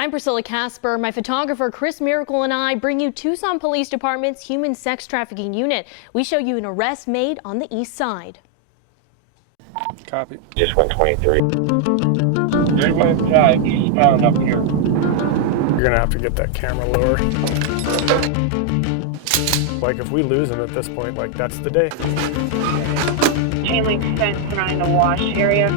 I'm Priscilla Casper. My photographer Chris Miracle and I bring you Tucson Police Department's Human Sex Trafficking Unit. We show you an arrest made on the east side. Copy. Just 123. They went eastbound up here. You're gonna have to get that camera lower. Like if we lose him at this point, like that's the day. Chain link fence around the wash area.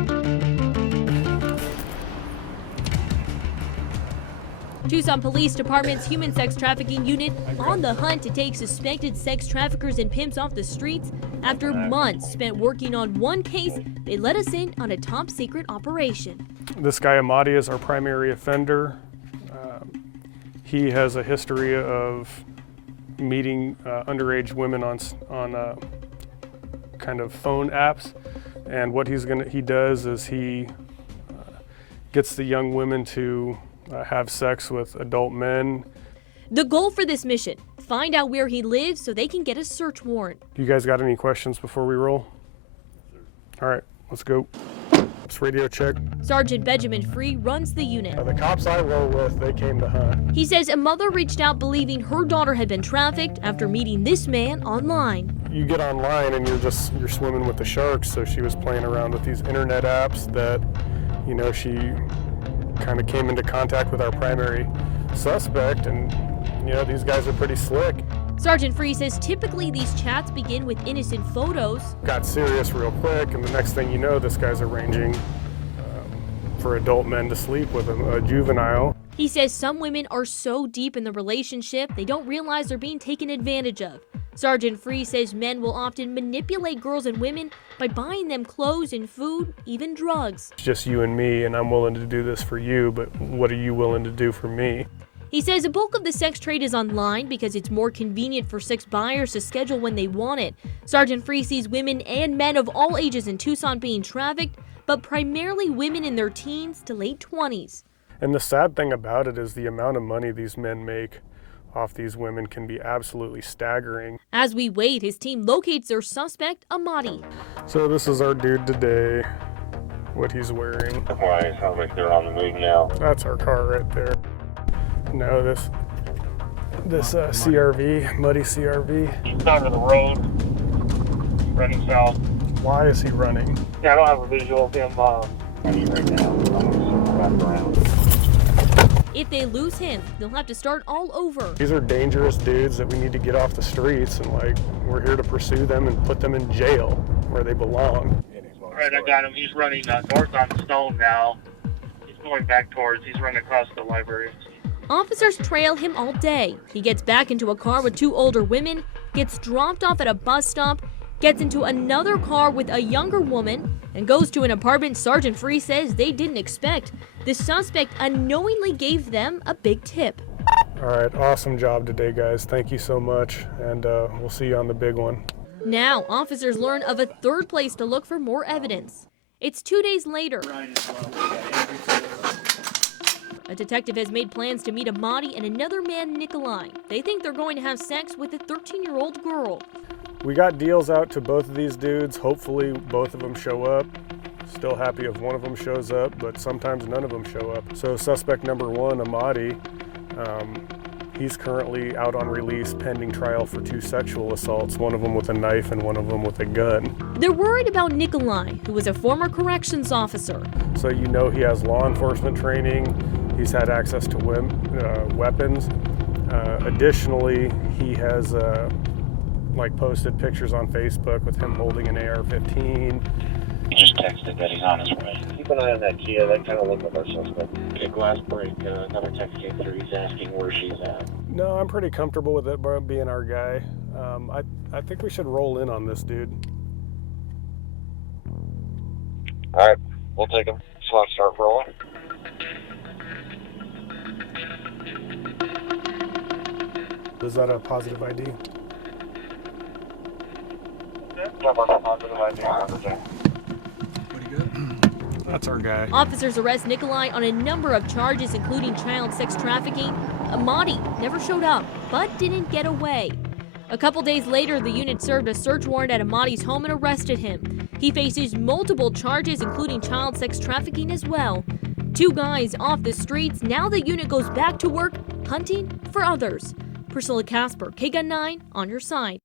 Tucson Police Department's Human Sex Trafficking Unit on the hunt to take suspected sex traffickers and pimps off the streets. After months spent working on one case, they let us in on a top secret operation. This guy Amadi is our primary offender. He has a history of meeting underage women on kind of phone apps, and what he does is he gets the young women to have sex with adult men. The goal for this mission: find out where he lives so they can get a search warrant. You guys got any questions before we roll? All right, let's go. Let's radio check. Sergeant Benjamin Free runs the unit. The cops I roll with, they came to hunt. He says a mother reached out believing her daughter had been trafficked after meeting this man online. You get online and you're swimming with the sharks, so she was playing around with these internet apps that, you know, she kind of came into contact with our primary suspect, and, you know, these guys are pretty slick. Sergeant Free says typically these chats begin with innocent photos. Got serious real quick, and the next thing you know, this guy's arranging for adult men to sleep with a juvenile. He says some women are so deep in the relationship they don't realize they're being taken advantage of. Sergeant Free says men will often manipulate girls and women by buying them clothes and food, even drugs. It's just you and me, and I'm willing to do this for you, but what are you willing to do for me? He says a bulk of the sex trade is online because it's more convenient for sex buyers to schedule when they want it. Sergeant Free sees women and men of all ages in Tucson being trafficked, but primarily women in their teens to late 20s. And the sad thing about it is the amount of money these men make off these women can be absolutely staggering. As we wait, his team locates their suspect, Amadi. So this is our dude today, what he's wearing. Why, it sounds like they're on the move now. That's our car right there. No, this CRV, muddy CRV. He's down to the road, running south. Why is he running? Yeah, I don't have a visual of him running right now. I'm going to circle back around. If they lose him, they'll have to start all over. These are dangerous dudes that we need to get off the streets, and like we're here to pursue them and put them in jail where they belong. All right, I got him. He's running north on the stone now. He's going back he's running across the library. Officers trail him all day. He gets back into a car with two older women, gets dropped off at a bus stop, gets into another car with a younger woman, and goes to an apartment Sergeant Free says they didn't expect. The suspect unknowingly gave them a big tip. All right, awesome job today, guys. Thank you so much, and we'll see you on the big one. Now, officers learn of a third place to look for more evidence. It's 2 days later. A detective has made plans to meet Amadi and another man, Nikolai. They think they're going to have sex with a 13-year-old girl. We got deals out to both of these dudes. Hopefully both of them show up. Still happy if one of them shows up, but sometimes none of them show up. So suspect number one, Amadi, he's currently out on release pending trial for 2 sexual assaults, one of them with a knife and one of them with a gun. They're worried about Nikolai, who was a former corrections officer. So you know he has law enforcement training. He's had access to weapons. Additionally, he has posted pictures on Facebook with him holding an AR-15. He just texted that he's on his way. Keep an eye on that Kia. That kind of looked like our suspect. Okay, glass break. Another text came through. He's asking where she's at. No, I'm pretty comfortable with it being our guy. I think we should roll in on this dude. All right, we'll take him. So let's start rolling. Is that a positive ID? That's our guy. Officers arrest Nikolai on a number of charges, including child sex trafficking. Amadi never showed up, but didn't get away. A couple days later, the unit served a search warrant at Amadi's home and arrested him. He faces multiple charges, including child sex trafficking as well. With 2 guys off the streets, now the unit goes back to work hunting for others. Priscilla Casper, KGUN 9 on your side.